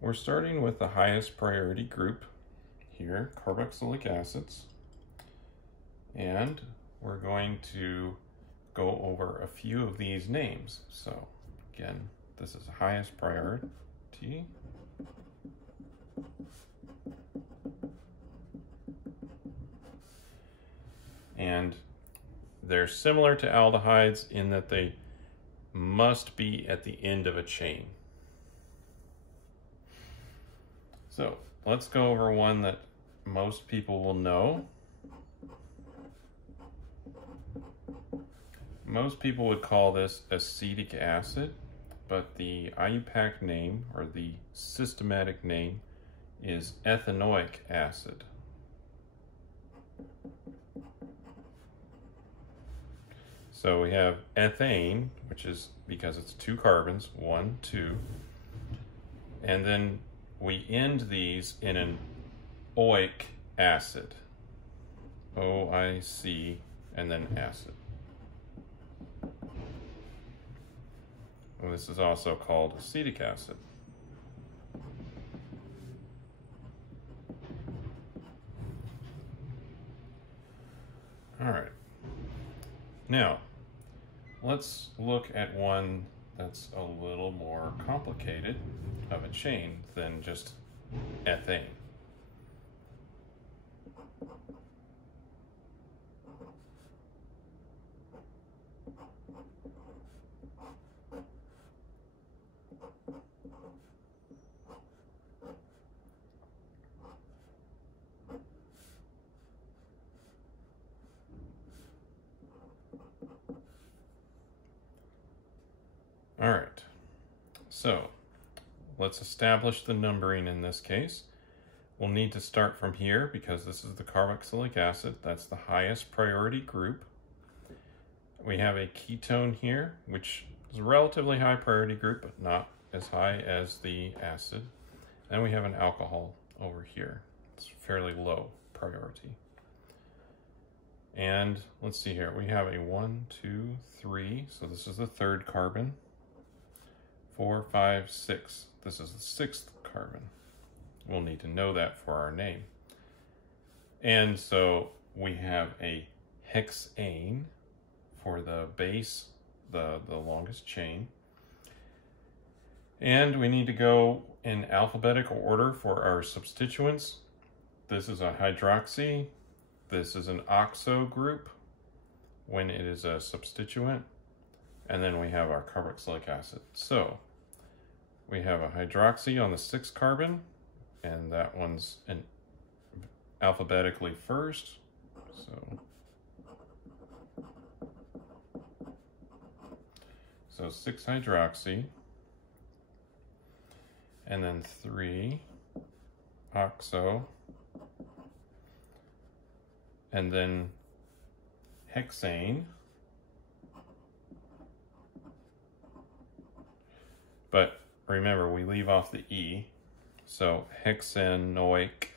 We're starting with the highest priority group here, carboxylic acids, and we're going to go over a few of these names. So again, this is highest priority. And they're similar to aldehydes in that they must be at the end of a chain. So let's go over one that most people will know. Most people would call this acetic acid, but the IUPAC name, or the systematic name, is ethanoic acid. So we have ethane, which is because it's 2 carbons, 1, 2, and then we end these in an oic acid, O-I-C, and then acid. And this is also called acetic acid. All right. Now, let's look at one that's a little more complicated of a chain than just ethane. All right, so let's establish the numbering in this case. We'll need to start from here because this is the carboxylic acid. That's the highest priority group. We have a ketone here, which is a relatively high priority group, but not as high as the acid. And we have an alcohol over here. It's fairly low priority. And let's see here, we have a 1, 2, 3, so this is the 3rd carbon. 4, 5, 6. This is the 6th carbon. We'll need to know that for our name. And so we have a hexane for the base, the longest chain. And we need to go in alphabetical order for our substituents. This is a hydroxy. This is an oxo group when it is a substituent. And then we have our carboxylic acid. So we have a hydroxy on the 6th carbon, and that one's alphabetically first. So 6 hydroxy, and then 3 oxo, and then hexane. But remember, we leave off the E, so hexanoic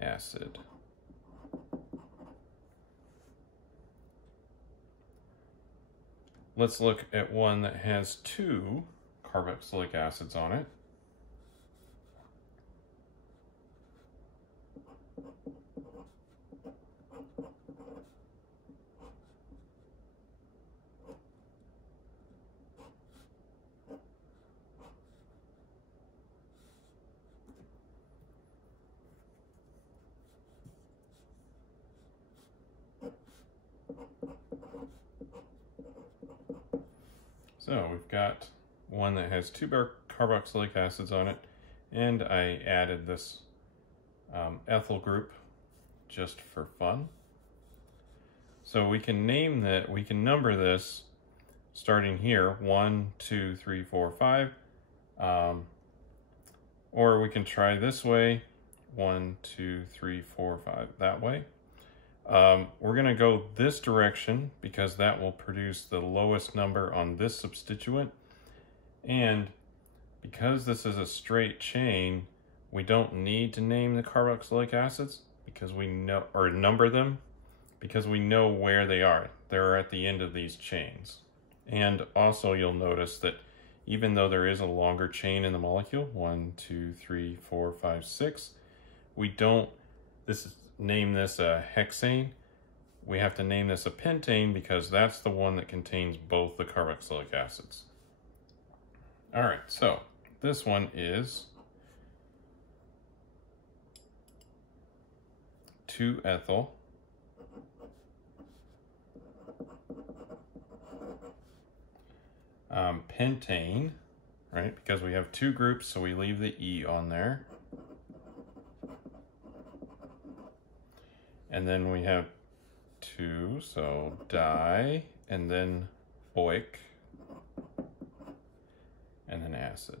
acid. Let's look at one that has 2 carboxylic acids on it. So we've got one that has 2 carboxylic acids on it, and I added this ethyl group just for fun. So we can name that, we can number this starting here, 1, 2, 3, 4, 5. Or we can try this way, 1, 2, 3, 4, 5, that way. We're going to go this direction because that will produce the lowest number on this substituent. And because this is a straight chain, we don't need to name the carboxylic acids because we know, or number them, because we know where they are. They're at the end of these chains. And also you'll notice that even though there is a longer chain in the molecule, 1, 2, 3, 4, 5, 6, we don't name this a hexane. We have to name this a pentane because that's the one that contains both the carboxylic acids. All right, so this one is 2-ethyl pentane, right? Because we have two groups, so we leave the E on there. And then we have 2, so di, and then oic, and then acid.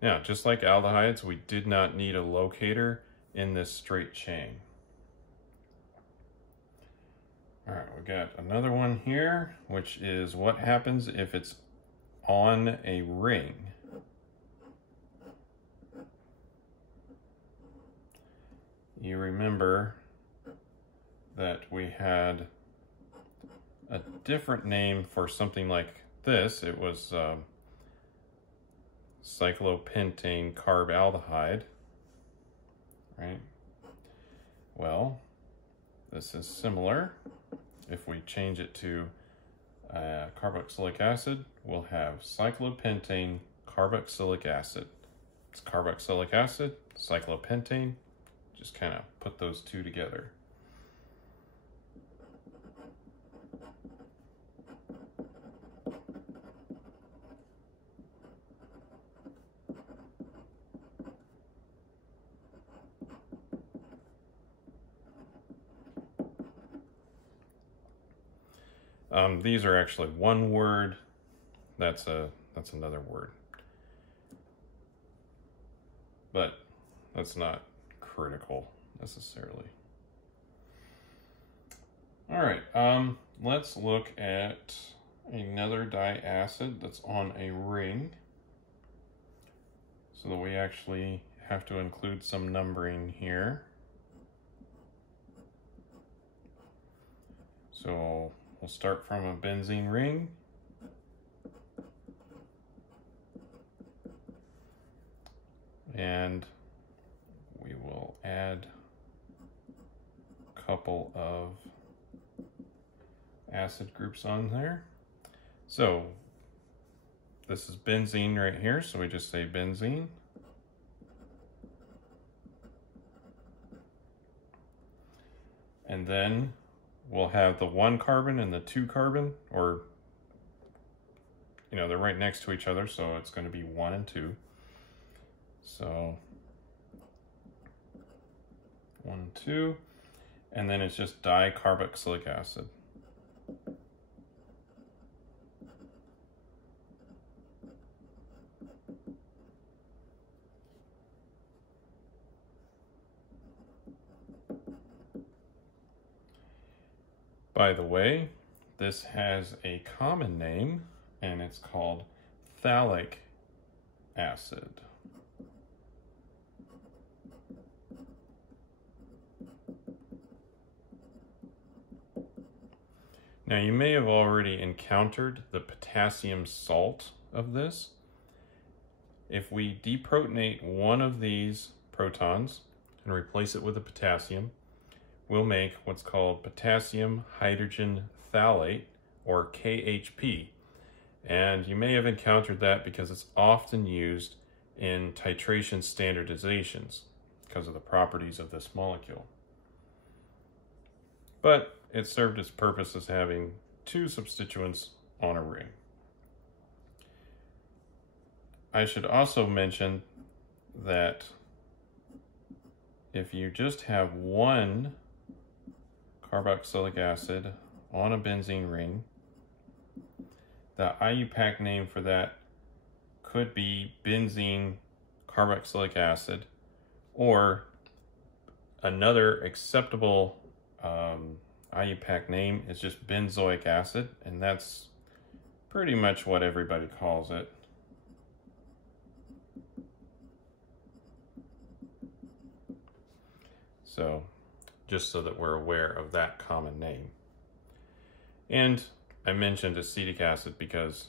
Now, just like aldehydes, we did not need a locator in this straight chain. All right, we got another one here, which is what happens if it's on a ring. You remember that we had a different name for something like this. It was cyclopentane carbaldehyde, right? Well, this is similar. If we change it to carboxylic acid, we'll have cyclopentane carboxylic acid. It's carboxylic acid, cyclopentane. Just kind of put those two together. These are actually one word. That's another word. But that's not critical necessarily. All right, let's look at another diacid that's on a ring, so that we actually have to include some numbering here. So we'll start from a benzene ring. And we will add a couple of acid groups on there. So this is benzene right here, so we just say benzene. And then we'll have the 1 carbon and the 2 carbon, or, you know, they're right next to each other, so it's going to be 1 and 2. So 1 and 2, and then it's just dicarboxylic acid. By the way, this has a common name, and it's called phthalic acid. Now, you may have already encountered the potassium salt of this. If we deprotonate one of these protons and replace it with a potassium, we'll make what's called potassium hydrogen phthalate, or KHP. And you may have encountered that because it's often used in titration standardizations because of the properties of this molecule. But it served its purpose as having 2 substituents on a ring. I should also mention that if you just have 1 carboxylic acid on a benzene ring, the IUPAC name for that could be benzene carboxylic acid, or another acceptable IUPAC name is just benzoic acid, and that's pretty much what everybody calls it. So just so that we're aware of that common name. And I mentioned acetic acid because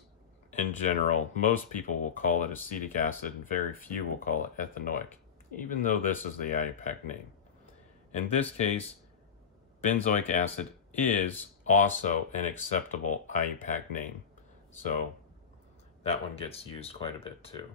in general, most people will call it acetic acid and very few will call it ethanoic, even though this is the IUPAC name. In this case, benzoic acid is also an acceptable IUPAC name, so that one gets used quite a bit too.